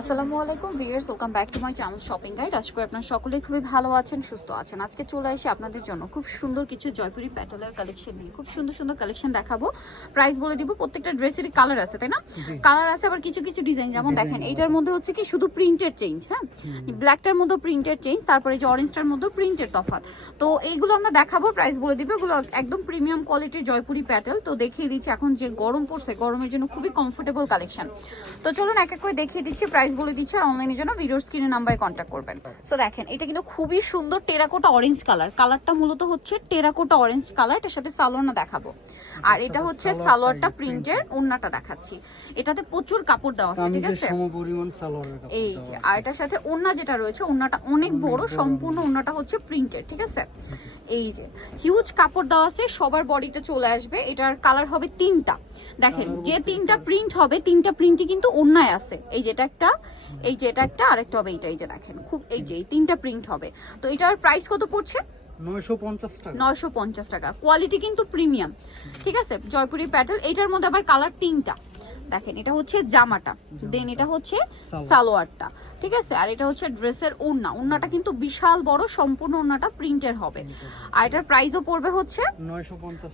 আসসালামু আলাইকুম viewers welcome back to my channel shopping guide. আশা করি আপনারা সকলেই খুবই ভালো আছেন সুস্থ আছেন। আজকে চলে এসে আপনাদের জন্য খুব সুন্দর কিছু জয়পুরি প্যাটেলের কালেকশন নিয়ে খুব সুন্দর সুন্দর কালেকশন দেখাবো। প্রাইস বলে দিব প্রত্যেকটা ড্রেসেরই কালার আছে তাই না? কালার আছে আবার কিছু কিছু ডিজাইন যেমন দেখেন এইটার মধ্যে হচ্ছে কি শুধু প্রিন্টের চেঞ্জ হ্যাঁ? ব্ল্যাকটার মধ্যে প্রিন্টের চেঞ্জ তারপরে যে অরেঞ্জটার মধ্যে প্রিন্টের তফাৎ। তো এইগুলো আমরা দেখাবো প্রাইস বলে দিব এগুলো একদম প্রিমিয়াম কোয়ালিটির জয়পুরি প্যাটেল তো দেখিয়ে দিচ্ছি এখন যে গরম পড়ছে গরমের জন্য খুবই কমফোর্টেবল কালেকশন তো চলুন এক এক করে দেখিয়ে দিচ্ছি প্রাইস বলে দিচ্ছি আর অনলাইনের জন্য ভিডিওর স্ক্রিনের নাম্বারে কন্ট্যাক্ট করবেন। সো দেখেন এটা কিন্তু খুবই সুন্দর টেরাকোটা অরেঞ্জ কালার কালারটা মূলত হচ্ছে টেরাকোটা অরেঞ্জ কালার এটার সাথে সালোয়ারটা দেখাবো। আর এটা হচ্ছে সালোয়ারটা প্রিন্টের ওন্নাটা দেখাচ্ছি। এটাতে প্রচুর কাপড় দেওয়া আছে ঠিক আছে? এই যে আর এটার সাথে ওন্না যেটা রয়েছে ওন্নাটা অনেক বড় সম্পূর্ণ ওন্নাটা হচ্ছে প্রিন্টের ঠিক আছে? এই যে হিউজ কাপড় দেওয়া আছে সবার বডিতে চলে আসবে। এটার কালার হবে তিনটা। দেখেন যে তিনটা প্রিন্ট হবে তিনটা প্রিন্টই কিন্তু ওন্নায় আছে। এই যেটা একটা এই যে এটা একটা আরেকটা হবে এইটা এই যে দেখেন খুব এই যে এই তিনটা প্রিন্ট হবে। তো এটার প্রাইস কত পড়ছে? 950 টাকা। নয়শো পঞ্চাশ টাকা। কোয়ালিটি কিন্তু প্রিমিয়াম ঠিক আছে? জয়পুরি প্যাটেল এটার মধ্যে আবার কালার তিনটা। দেখেন এটা হচ্ছে জামাটা। দেন এটা হচ্ছে সালোয়ারটা ঠিক আছে? আর এটা হচ্ছে ড্রেসের ওড়না। ওড়নাটা কিন্তু বিশাল বড় সম্পূর্ণ ওড়নাটা প্রিন্টের হবে। আর এটার প্রাইসও পড়বে হচ্ছে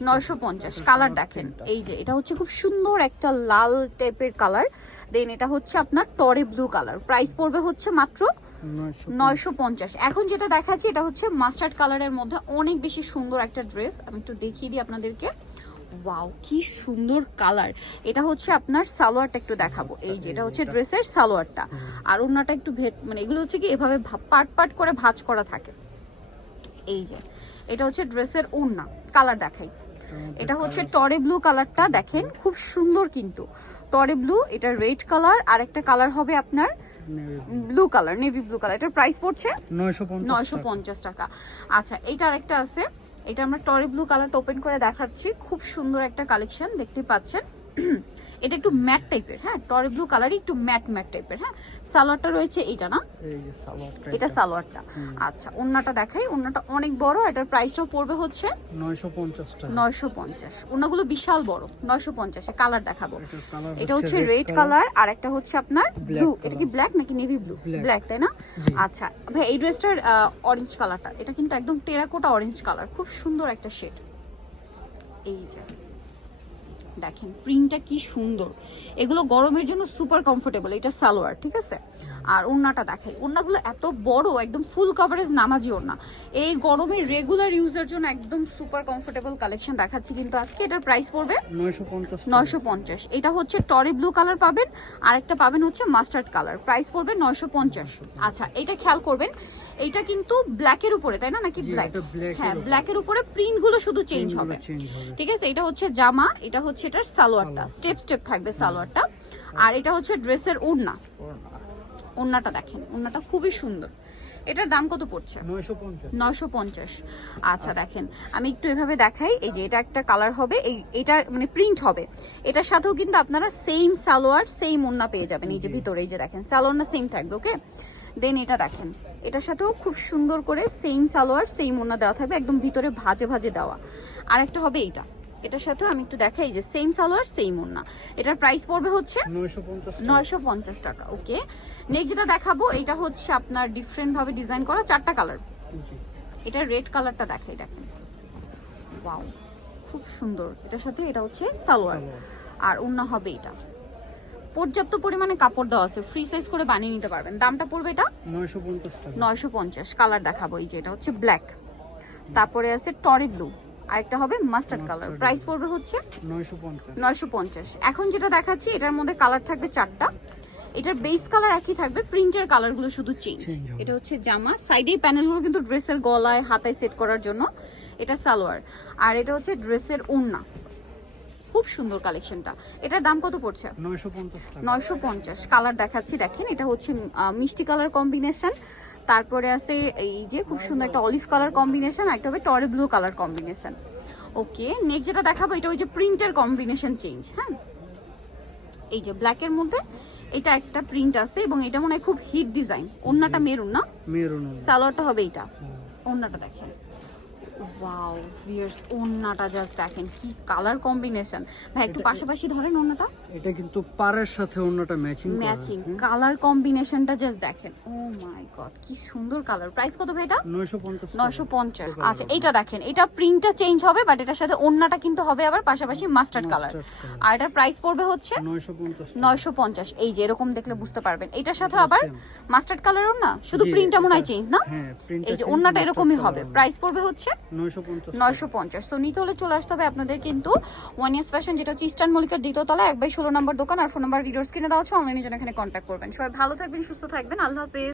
নয়শো পঞ্চাশ কালার দেখেন এই যে এটা হচ্ছে খুব সুন্দর একটা লাল টাইপের কালার দেন এটা হচ্ছে আপনার টরে ব্লু কালার প্রাইস পড়বে হচ্ছে মাত্র নয়শো পঞ্চাশ। এখন যেটা দেখাচ্ছি এটা হচ্ছে মাস্টার্ড কালারের মধ্যে অনেক বেশি সুন্দর একটা ড্রেস আমি একটু দেখিয়ে দিই আপনাদেরকে। ওয়াও কি সুন্দর কালার। এটা হচ্ছে আপনার সালোয়ারটা একটু দেখাবো। এই যে এটা হচ্ছে ড্রেসের সালোয়ারটা। আর ওনাটা একটু ভেট মানে এগুলো হচ্ছে কি এভাবে পাট পাট করে ভাঁজ করা থাকে। এই যে এটা হচ্ছে ড্রেসের ওড়না কালার দেখাই। এটা হচ্ছে টরে ব্লু কালারটা দেখেন খুব সুন্দর কিন্তু। টরে ব্লু এটা রেড কালার আর একটা কালার হবে আপনার blue. Colour navy blue colour. এটার প্রাইস পড়ছে 950 নয়শো পঞ্চাশ টাকা। আচ্ছা এটা আরেকটা আছে। এটা আমরা টরি ব্লু কালারটা ওপেন করে দেখাচ্ছি। খুব সুন্দর একটা কালেকশন দেখতে পাচ্ছেন। এটা একটু ম্যাট টাইপের হ্যাঁ? টরি ব্লু কালারই একটু ম্যাট ম্যাট টাইপের হ্যাঁ? সালোয়ারটা রয়েছে এটা না? এই যে সালোয়ারটা এটা সালোয়ারটা। আচ্ছা ওন্নাটা দেখাই। ওন্নাটা অনেক বড় এটার প্রাইসটাও পড়বে হচ্ছে 950 টাকা। নয়শো পঞ্চাশ। ওনাগুলো বিশাল বড় নয়শো পঞ্চাশে কালার দেখাবো। এটা হচ্ছে রেড কালার আর একটা হচ্ছে আপনার ব্লু এটা কি ব্ল্যাক নাকি নেভি ব্লু ব্ল্যাক তাই না? আচ্ছা ভাই এই ড্রেসটার অরেঞ্জ কালারটা এটা কিন্তু একদম টেরাকোটা অরেঞ্জ কালার খুব সুন্দর একটা শেড এই যে। দেখেন প্রিন্টটা কি সুন্দর। এগুলো গরমের জন্য সুপার কমফোর্টেবল এটা সালোয়ার ঠিক আছে? আর ওড়নাটা দেখাই ওড়নাগুলো এত বড় একদম ফুল কভারেজ নামাজি ওড়না। এই গরমে রেগুলার ইউজের জন্য একদম সুপার কমফোর্টেবল কালেকশন দেখাচ্ছি কিন্তু আজকে এটার প্রাইস পড়বে 950 নয়শো পঞ্চাশ। এটা হচ্ছে টরি ব্লু কালার পাবেন আর একটা পাবেন হচ্ছে মাস্টার্ড কালার প্রাইস পড়বে নয়শো পঞ্চাশ। আচ্ছা এটা খেয়াল করবেন এইটা কিন্তু ব্ল্যাকের উপরে তাই না নাকি ব্ল্যাক এটা হ্যাঁ ব্ল্যাকের উপরে প্রিন্টগুলো শুধু চেঞ্জ হবে। হবে। ঠিক আছে এটা হচ্ছে জামা এটা হচ্ছে এটার সালোয়ারটা। স্টেপ স্টেপ থাকবে সালোয়ারটা। আর এটা হচ্ছে ড্রেসের ওড়না। ওড়নাটা দেখেন ওড়নাটা খুবই সুন্দর। এটার দাম কত পড়ছে? 950 নয়শো পঞ্চাশ। আচ্ছা দেখেন আমি একটু এভাবে দেখাই এই যে এটা একটা কালার হবে এই এটা মানে প্রিন্ট হবে। এটার সাথেও কিন্তু আপনারা সেম সালোয়ার সেম ওন্না পেয়ে যাবেন এই যে ভিতরে এই যে দেখেন সালোয়ারটা সেম থাকবে ওকে? দেন এটা দেখেন এটার সাথেও খুব সুন্দর করে সেম সালোয়ার সেম ওন্না দেওয়া থাকবে একদম ভিতরে ভাজে ভাজে দেওয়া। আর একটা হবে এইটা। এটার সাথেও আমি একটু দেখাই যে সেম সালোয়ার সেম ওন্না এটার প্রাইস পড়বে হচ্ছে নয়শো পঞ্চাশ টাকা। ওকে নেক্সট যেটা দেখাবো এটা হচ্ছে আপনার ডিফারেন্ট ভাবে ডিজাইন করা চারটা কালার এটা রেড কালারটা দেখাই দেখেন। ওয়াও খুব সুন্দর। এটার সাথে এটা হচ্ছে সালোয়ার। আর অন্য হবে এটা। পর্যাপ্ত পরিমাণে কাপড় দেওয়া আছে ফ্রি সাইজ করে বানিয়ে নিতে পারবেন। দামটা পড়বে এটা নয়শো পঞ্চাশ কালার দেখাবো এই যে এটা হচ্ছে ব্ল্যাক তারপরে আছে টরি ব্লু আরেকটা হবে মাস্টার্ড কালার প্রাইস পড়বে হচ্ছে নয়শো পঞ্চাশ। এখন যেটা দেখাচ্ছি এটার মধ্যে কালার থাকবে চারটা। এটার বেস কালার একই থাকবে প্রিন্টের কালারগুলো শুধু চেঞ্জ এটা হচ্ছে জামা। সাইডেই প্যানেলগুলো কিন্তু ড্রেসের গলায় হাতায় সেট করার জন্য এটা সালোয়ার। আর এটা হচ্ছে ড্রেসের ওড়না। খুব সুন্দর কালেকশনটা এটার দাম কত পড়ছে? নয়শো পঞ্চাশ কালার দেখাচ্ছি দেখেন। এটা হচ্ছে মিষ্টি কালার কম্বিনেশন তারপরে আছে এই যে খুব সুন্দর একটা অলিভ কালার কম্বিনেশন আর একটা হবে টরে blue colour combination okay next যেটা দেখাবো এটা ওই যে প্রিন্টের কম্বিনেশন চেঞ্জ হ্যাঁ? এই যে ব্ল্যাকের মধ্যে এটা একটা প্রিন্ট আছে এবং এটা মনে হয় খুব হিট ডিজাইন ওন্নাটা মেরুন না? মেরুন সালোয়ারটা হবে এটা ওন্নাটা দেখেন। ওয়াও ভিয়ার্স ওন্নাটা জাস্ট দেখেন কি কালার কম্বিনেশন ভাই একটু পাশাপাশি ধরেন ওন্নাটা এটা কিন্তু পাড়ের সাথে অন্যটা ম্যাচিং ম্যাচিং কালার কম্বিনেশনটা জাস্ট দেখেন। ও মাই গড কি সুন্দর কালার প্রাইস কত ভাই এটা? নয়শো পঞ্চাশ নয়শো পঞ্চাশ। আচ্ছা এটা দেখেন এটা প্রিন্টটা চেঞ্জ হবে বাট এটার সাথে ওন্নাটা কিন্তু হবে আবার পাশাপাশি মাস্টার্ড কালার আর এটার প্রাইস পড়বে হচ্ছে নয়শো পঞ্চাশ নয়শো পঞ্চাশ। এই যে এরকম দেখলে বুঝতে পারবেন। এটার সাথে আবার মাস্টার্ড কালারও না শুধু প্রিন্টটা মনে হয় চেঞ্জ না? হ্যাঁ প্রিন্ট এই যে ওন্নাটা এরকমই হবে। প্রাইস পড়বে হচ্ছে নয়শো পঞ্চাশ নয়শো পঞ্চাশ। সো নিতে হলে চলে আসতে হবে আপনাদের কিন্তু ওয়ান ইয়ার্স ফ্যাশন যেটা হচ্ছে ইস্টার্ন মল্লিকার দ্বিতীয়তলা এক বাই ষোলো নম্বর দোকান আর ফোন নাম্বার ভিডিওস স্ক্রিনে দেওয়া আছে। অনলাইনে জন্য এখানে কন্ট্যাক্ট করবেন। সবাই ভালো থাকবেন, সুস্থ থাকবেন। আল্লাহ হাফেজ।